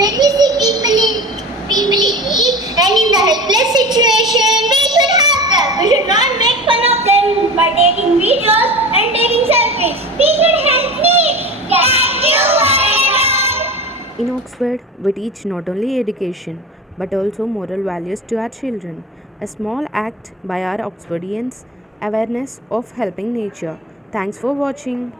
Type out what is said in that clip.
when we see people in need and in the helpless situation, we should help them. We should not make fun of them by taking videos and taking selfies. We should help need. Thank you very much. In Oxford, we teach not only education but also moral values to our children. A small act by our Oxfordians, awareness of helping nature. Thanks for watching.